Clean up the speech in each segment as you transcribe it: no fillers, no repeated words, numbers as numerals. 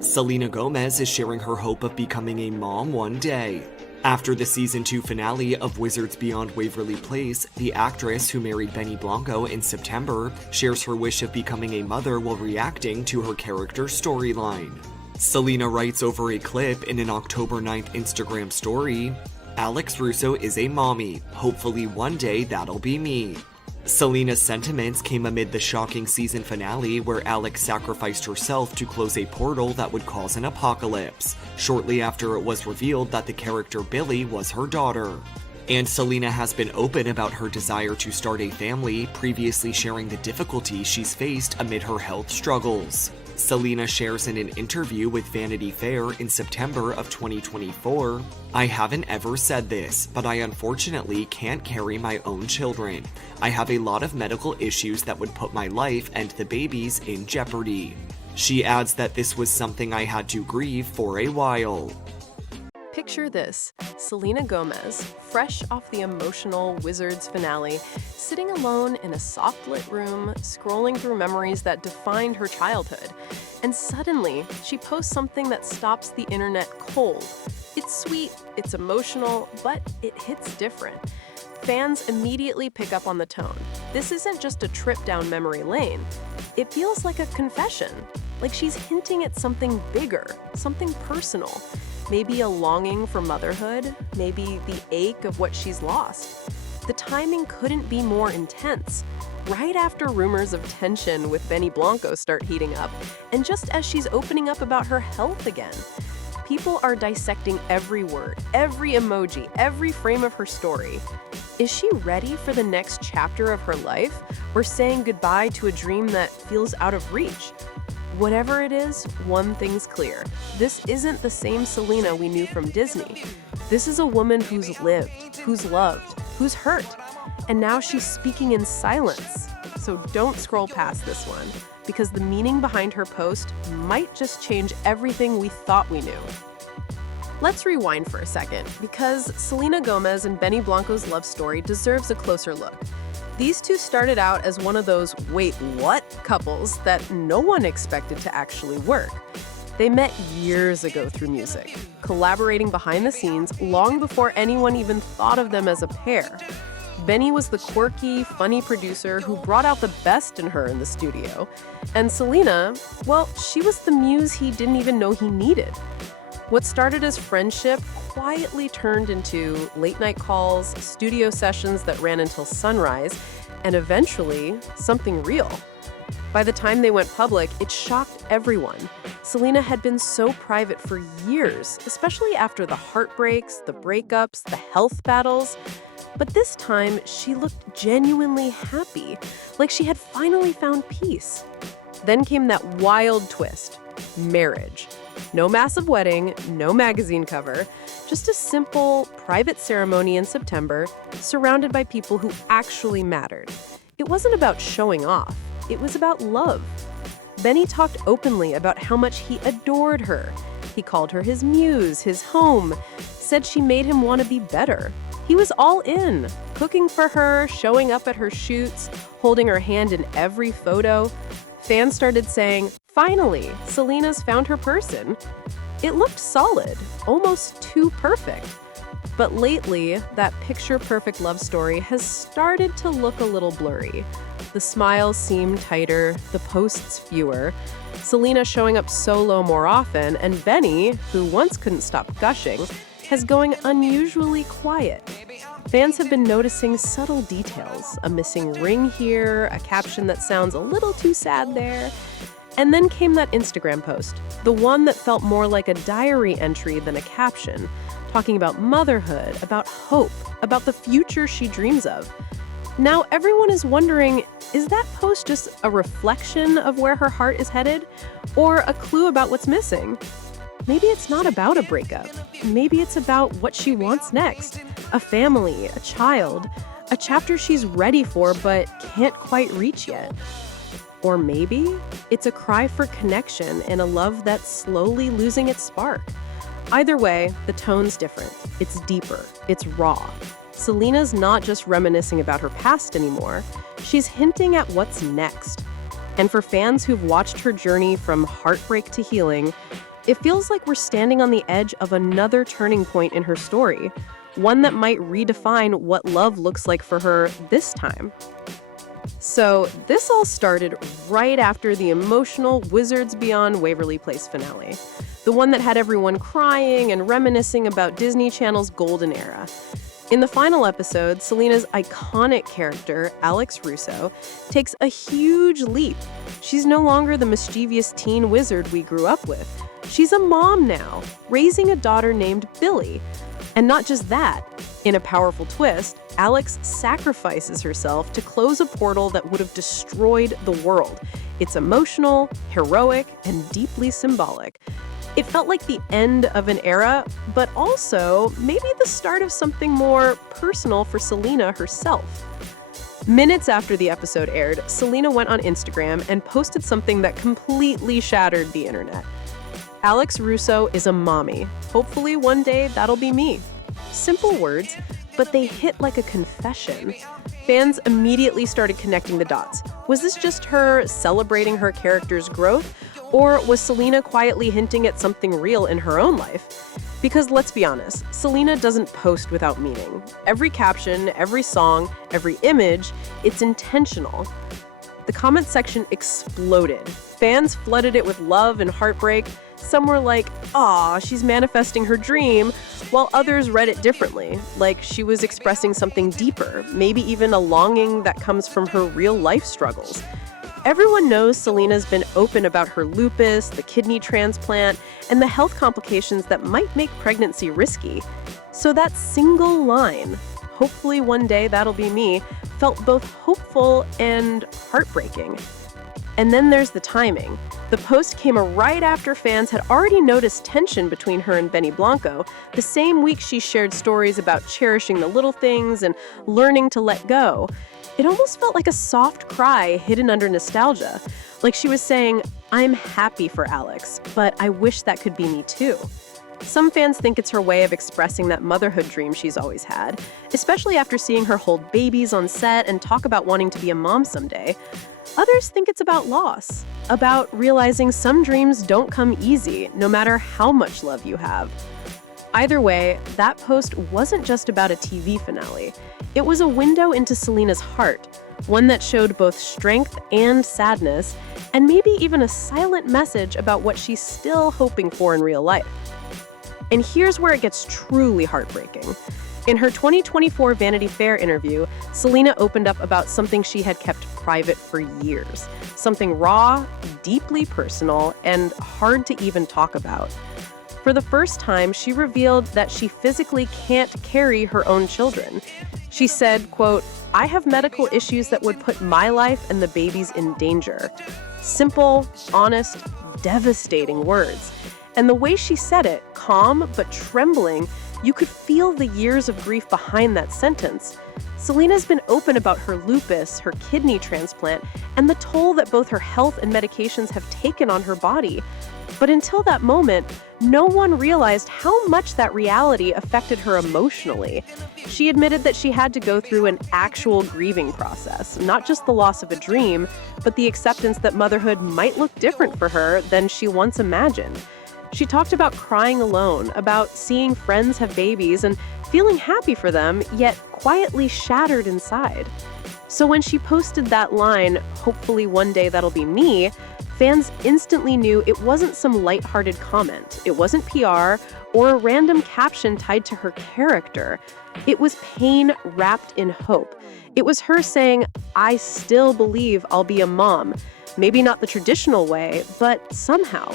Selena Gomez is sharing her hope of becoming a mom one day. After the Season 2 finale of Wizards Beyond Waverly Place, the actress who married Blanco in September shares her wish of becoming a mother while reacting to her character's storyline. Selena writes over a clip in an October 9th Instagram story, "Alex Russo is a mommy. Hopefully one day that'll be me." Selena's sentiments came amid the shocking season finale where Alex sacrificed herself to close a portal that would cause an apocalypse, shortly after it was revealed that the character Billy was her daughter. And Selena has been open about her desire to start a family, previously sharing the difficulties she's faced amid her health struggles. Selena shares in an interview with Vanity Fair in September of 2024, "I haven't ever said this, but I unfortunately can't carry my own children. I have a lot of medical issues that would put my life and the baby's in jeopardy." She adds that this was something I had to grieve for a while. Picture this, Selena Gomez, fresh off the emotional Wizards finale, sitting alone in a soft-lit room, scrolling through memories that defined her childhood. And suddenly, she posts something that stops the internet cold. It's sweet, it's emotional, but it hits different. Fans immediately pick up on the tone. This isn't just a trip down memory lane. It feels like a confession, like she's hinting at something bigger, something personal. Maybe a longing for motherhood, maybe the ache of what she's lost. The timing couldn't be more intense. Right after rumors of tension with Blanco start heating up, and just as she's opening up about her health again. People are dissecting every word, every emoji, every frame of her story. Is she ready for the next chapter of her life, or saying goodbye to a dream that feels out of reach? Whatever it is, one thing's clear. This isn't the same Selena we knew from Disney. This is a woman who's lived, who's loved, who's hurt. And now she's speaking in silence. So don't scroll past this one, because the meaning behind her post might just change everything we thought we knew. Let's rewind for a second, because Selena Gomez and Blanco's love story deserves a closer look. These two started out as one of those wait what couples that no one expected to actually work. They met years ago through music, collaborating behind the scenes long before anyone even thought of them as a pair. Benny was the quirky, funny producer who brought out the best in her in the studio. And Selena, well, she was the muse he didn't even know he needed. What started as friendship quietly turned into late-night calls, studio sessions that ran until sunrise, and eventually, something real. By the time they went public, it shocked everyone. Selena had been so private for years, especially after the heartbreaks, the breakups, the health battles. But this time, she looked genuinely happy, like she had finally found peace. Then came that wild twist, marriage. No massive wedding, no magazine cover, just a simple, private ceremony in September, surrounded by people who actually mattered. It wasn't about showing off, it was about love. Benny talked openly about how much he adored her. He called her his muse, his home, said she made him want to be better. He was all in, cooking for her, showing up at her shoots, holding her hand in every photo. Fans started saying, "Finally, Selena's found her person." It looked solid, almost too perfect. But lately, that picture-perfect love story has started to look a little blurry. The smiles seem tighter, the posts fewer. Selena showing up solo more often, and Benny, who once couldn't stop gushing, has going unusually quiet. Fans have been noticing subtle details, a missing ring here, a caption that sounds a little too sad there. And then came that Instagram post, the one that felt more like a diary entry than a caption, talking about motherhood, about hope, about the future she dreams of. Now everyone is wondering, is that post just a reflection of where her heart is headed, or a clue about what's missing? Maybe it's not about a breakup. Maybe it's about what she wants next. A family, a child, a chapter she's ready for but can't quite reach yet. Or maybe it's a cry for connection and a love that's slowly losing its spark. Either way, the tone's different. It's deeper. It's raw. Selena's not just reminiscing about her past anymore. She's hinting at what's next. And for fans who've watched her journey from heartbreak to healing, It feels like we're standing on the edge of another turning point in her story, one that might redefine what love looks like for her this time. So, this all started right after the emotional Wizards Beyond Waverly Place finale, the one that had everyone crying and reminiscing about Disney Channel's golden era. In the final episode, Selena's iconic character, Alex Russo, takes a huge leap. She's no longer the mischievous teen wizard we grew up with. She's a mom now, raising a daughter named Billy. And not just that, in a powerful twist, Alex sacrifices herself to close a portal that would have destroyed the world. It's emotional, heroic, and deeply symbolic. It felt like the end of an era, but also maybe the start of something more personal for Selena herself. Minutes after the episode aired, Selena went on Instagram and posted something that completely shattered the internet. Alex Russo is a mommy. Hopefully one day that'll be me. Simple words, but they hit like a confession. Fans immediately started connecting the dots. Was this just her celebrating her character's growth? Or was Selena quietly hinting at something real in her own life? Because let's be honest, Selena doesn't post without meaning. Every caption, every song, every image, it's intentional. The comment section exploded. Fans flooded it with love and heartbreak. Some were like, "Aw, she's manifesting her dream," while others read it differently, like she was expressing something deeper, maybe even a longing that comes from her real-life struggles. Everyone knows Selena's been open about her lupus, the kidney transplant, and the health complications that might make pregnancy risky. So that single line, "Hopefully one day that'll be me," felt both hopeful and heartbreaking. And then there's the timing. The post came right after fans had already noticed tension between her and Benny Blanco, the same week she shared stories about cherishing the little things and learning to let go. It almost felt like a soft cry hidden under nostalgia, like she was saying, "I'm happy for Alex, but I wish that could be me too." Some fans think it's her way of expressing that motherhood dream she's always had, especially after seeing her hold babies on set and talk about wanting to be a mom someday. Others think it's about loss, about realizing some dreams don't come easy, no matter how much love you have. Either way, that post wasn't just about a TV finale. It was a window into Selena's heart, one that showed both strength and sadness, and maybe even a silent message about what she's still hoping for in real life. And here's where it gets truly heartbreaking. In her 2024 Vanity Fair interview, Selena opened up about something she had kept private for years. Something raw, deeply personal, and hard to even talk about. For the first time, she revealed that she physically can't carry her own children. She said, quote, "I have medical issues that would put my life and the baby's in danger." Simple, honest, devastating words. And the way she said it, calm but trembling, you could feel the years of grief behind that sentence. Selena's been open about her lupus, her kidney transplant, and the toll that both her health and medications have taken on her body. But until that moment, no one realized how much that reality affected her emotionally. She admitted that she had to go through an actual grieving process, not just the loss of a dream, but the acceptance that motherhood might look different for her than she once imagined. She talked about crying alone, about seeing friends have babies and feeling happy for them, yet quietly shattered inside. So when she posted that line, "Hopefully one day that'll be me," fans instantly knew it wasn't some lighthearted comment. It wasn't PR or a random caption tied to her character. It was pain wrapped in hope. It was her saying, "I still believe I'll be a mom." Maybe not the traditional way, but somehow.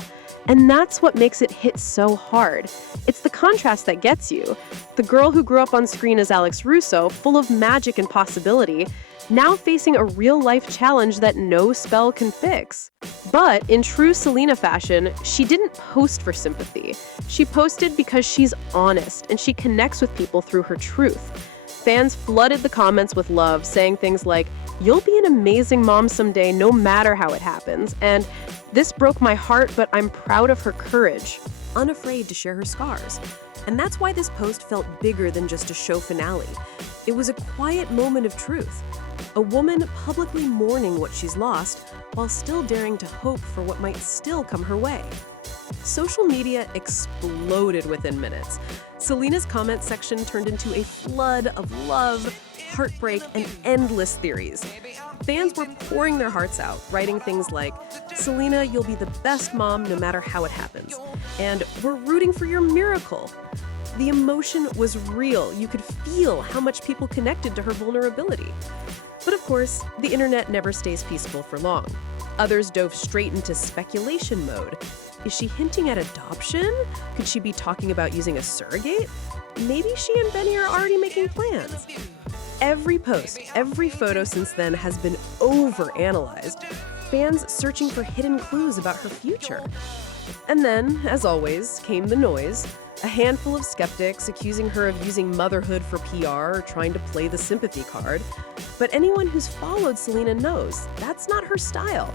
And that's what makes it hit so hard. It's the contrast that gets you. The girl who grew up on screen as Alex Russo, full of magic and possibility, now facing a real-life challenge that no spell can fix. But in true Selena fashion, she didn't post for sympathy. She posted because she's honest and she connects with people through her truth. Fans flooded the comments with love, saying things like, "You'll be an amazing mom someday no matter how it happens," and "This broke my heart, but I'm proud of her courage," unafraid to share her scars. And that's why this post felt bigger than just a show finale. It was a quiet moment of truth. A woman publicly mourning what she's lost while still daring to hope for what might still come her way. Social media exploded within minutes. Selena's comment section turned into a flood of love, heartbreak, and endless theories. Fans were pouring their hearts out, writing things like, "Selena, you'll be the best mom no matter how it happens," and "We're rooting for your miracle." The emotion was real. You could feel how much people connected to her vulnerability. But of course, the internet never stays peaceful for long. Others dove straight into speculation mode. Is she hinting at adoption? Could she be talking about using a surrogate? Maybe she and Benny are already making plans. Every post, every photo since then has been overanalyzed, fans searching for hidden clues about her future. And then, as always, came the noise. A handful of skeptics accusing her of using motherhood for PR or trying to play the sympathy card. But anyone who's followed Selena knows that's not her style.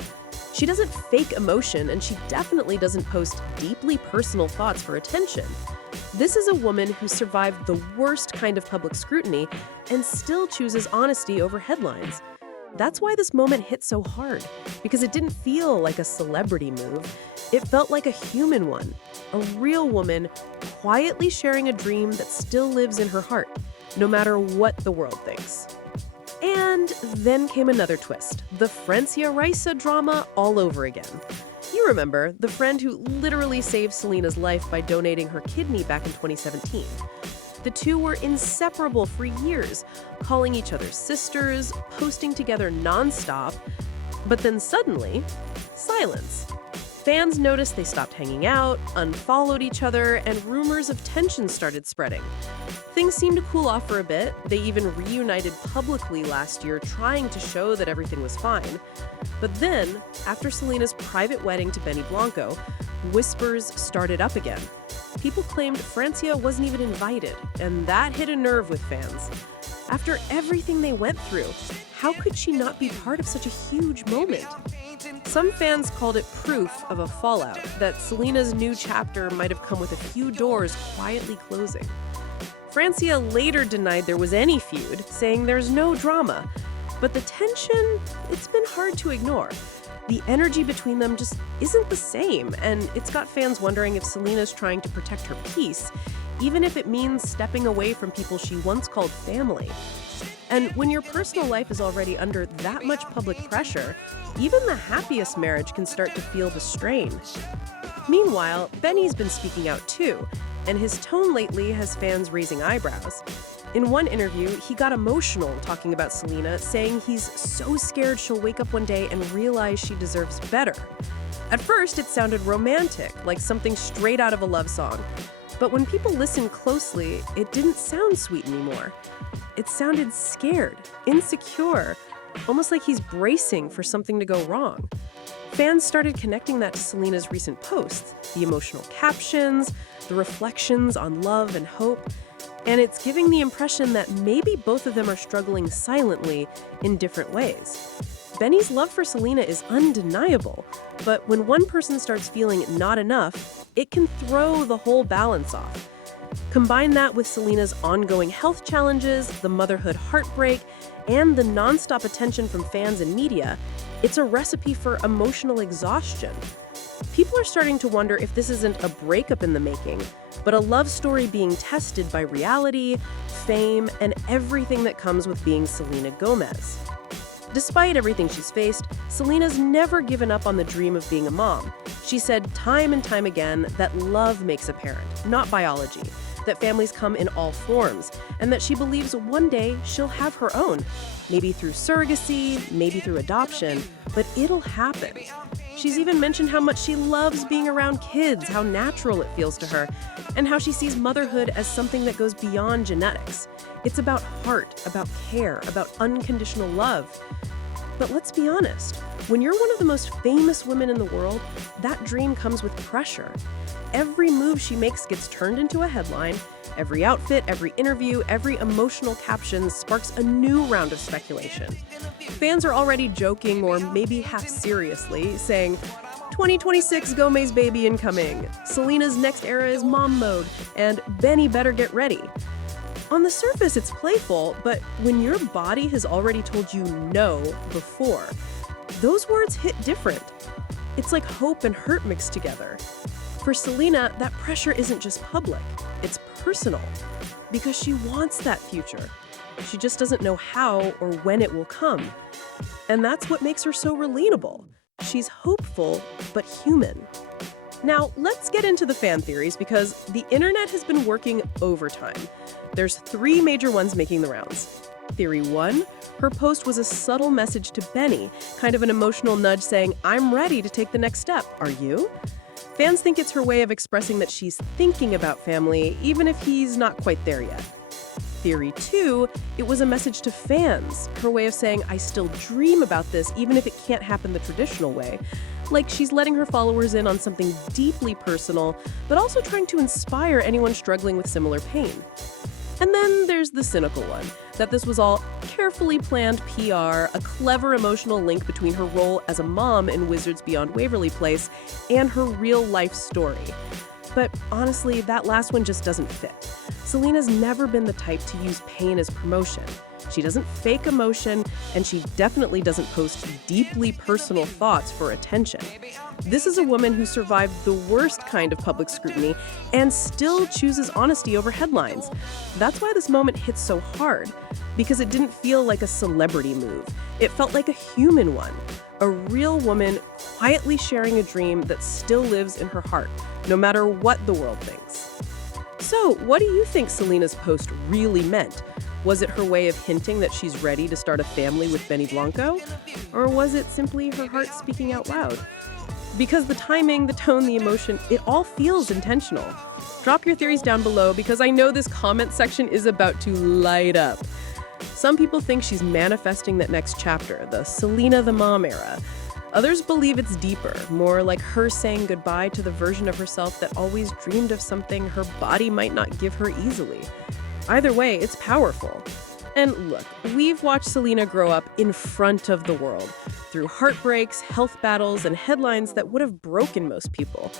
She doesn't fake emotion, and she definitely doesn't post deeply personal thoughts for attention. This is a woman who survived the worst kind of public scrutiny and still chooses honesty over headlines. That's why this moment hit so hard, because it didn't feel like a celebrity move. It felt like a human one, a real woman quietly sharing a dream that still lives in her heart, no matter what the world thinks. And then came another twist, the Francia Raisa drama all over again. You remember, the friend who literally saved Selena's life by donating her kidney back in 2017. The two were inseparable for years, calling each other sisters, posting together nonstop. But then suddenly, silence. Fans noticed they stopped hanging out, unfollowed each other, and rumors of tension started spreading. Things seemed to cool off for a bit. They even reunited publicly last year, trying to show that everything was fine. But then, after Selena's private wedding to Benny Blanco, whispers started up again. People claimed Francia wasn't even invited, and that hit a nerve with fans. After everything they went through, how could she not be part of such a huge moment? Some fans called it proof of a fallout, that Selena's new chapter might have come with a few doors quietly closing. Francia later denied there was any feud, saying there's no drama. But the tension, it's been hard to ignore. The energy between them just isn't the same, and it's got fans wondering if Selena's trying to protect her peace, even if it means stepping away from people she once called family. And when your personal life is already under that much public pressure, even the happiest marriage can start to feel the strain. Meanwhile, Benny's been speaking out too, and his tone lately has fans raising eyebrows. In one interview, he got emotional talking about Selena, saying he's so scared she'll wake up one day and realize she deserves better. At first, it sounded romantic, like something straight out of a love song. But when people listened closely, it didn't sound sweet anymore. It sounded scared, insecure, almost like he's bracing for something to go wrong. Fans started connecting that to Selena's recent posts, the emotional captions, the reflections on love and hope, and it's giving the impression that maybe both of them are struggling silently in different ways. Benny's love for Selena is undeniable, but when one person starts feeling not enough, it can throw the whole balance off. Combine that with Selena's ongoing health challenges, the motherhood heartbreak, and the nonstop attention from fans and media, it's a recipe for emotional exhaustion. People are starting to wonder if this isn't a breakup in the making, but a love story being tested by reality, fame, and everything that comes with being Selena Gomez. Despite everything she's faced, Selena's never given up on the dream of being a mom. She said time and time again that love makes a parent, not biology, that families come in all forms, and that she believes one day she'll have her own, maybe through surrogacy, maybe through adoption, but it'll happen. She's even mentioned how much she loves being around kids, how natural it feels to her, and how she sees motherhood as something that goes beyond genetics. It's about heart, about care, about unconditional love. But let's be honest, when you're one of the most famous women in the world, that dream comes with pressure. Every move she makes gets turned into a headline. Every outfit, every interview, every emotional caption sparks a new round of speculation. Fans are already joking, or maybe half seriously, saying, 2026 Gomez baby incoming, Selena's next era is mom mode, and Benny better get ready. On the surface, it's playful, but when your body has already told you no before, those words hit different. It's like hope and hurt mixed together. For Selena, that pressure isn't just public, it's personal. Because she wants that future. She just doesn't know how or when it will come. And that's what makes her so relatable. She's hopeful, but human. Now, let's get into the fan theories because the internet has been working overtime. There's 3 major ones making the rounds. Theory 1, her post was a subtle message to Benny, kind of an emotional nudge saying, "I'm ready to take the next step. Are you?" Fans think it's her way of expressing that she's thinking about family, even if he's not quite there yet. Theory 2, it was a message to fans, her way of saying, "I still dream about this, even if it can't happen the traditional way." Like she's letting her followers in on something deeply personal, but also trying to inspire anyone struggling with similar pain. And then there's the cynical one, that this was all carefully planned PR, a clever emotional link between her role as a mom in Wizards Beyond Waverly Place and her real-life story. But honestly, that last one just doesn't fit. Selena's never been the type to use pain as promotion. She doesn't fake emotion, and she definitely doesn't post deeply personal thoughts for attention. This is a woman who survived the worst kind of public scrutiny and still chooses honesty over headlines. That's why this moment hits so hard, because it didn't feel like a celebrity move. It felt like a human one, a real woman quietly sharing a dream that still lives in her heart, no matter what the world thinks. So, what do you think Selena's post really meant? Was it her way of hinting that she's ready to start a family with Benny Blanco? Or was it simply her heart speaking out loud? Because the timing, the tone, the emotion, it all feels intentional. Drop your theories down below because I know this comment section is about to light up. Some people think she's manifesting that next chapter, the Selena the Mom era. Others believe it's deeper, more like her saying goodbye to the version of herself that always dreamed of something her body might not give her easily. Either way, it's powerful. And look, we've watched Selena grow up in front of the world, through heartbreaks, health battles, and headlines that would have broken most people.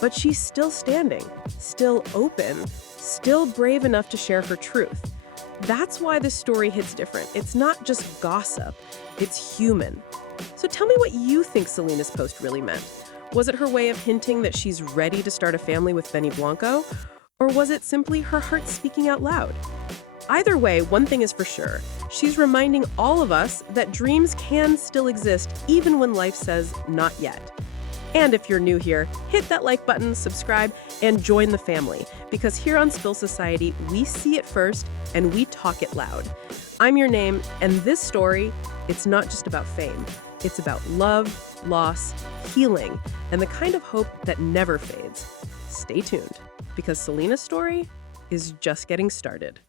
But she's still standing, still open, still brave enough to share her truth. That's why this story hits different. It's not just gossip, it's human. So tell me what you think Selena's post really meant. Was it her way of hinting that she's ready to start a family with Benny Blanco? Or was it simply her heart speaking out loud? Either way, one thing is for sure. She's reminding all of us that dreams can still exist even when life says not yet. And if you're new here, hit that like button, subscribe, and join the family. Because here on Spill Society, we see it first and we talk it loud. I'm your name, and this story, it's not just about fame. It's about love, loss, healing, and the kind of hope that never fades. Stay tuned, because Selena's story is just getting started.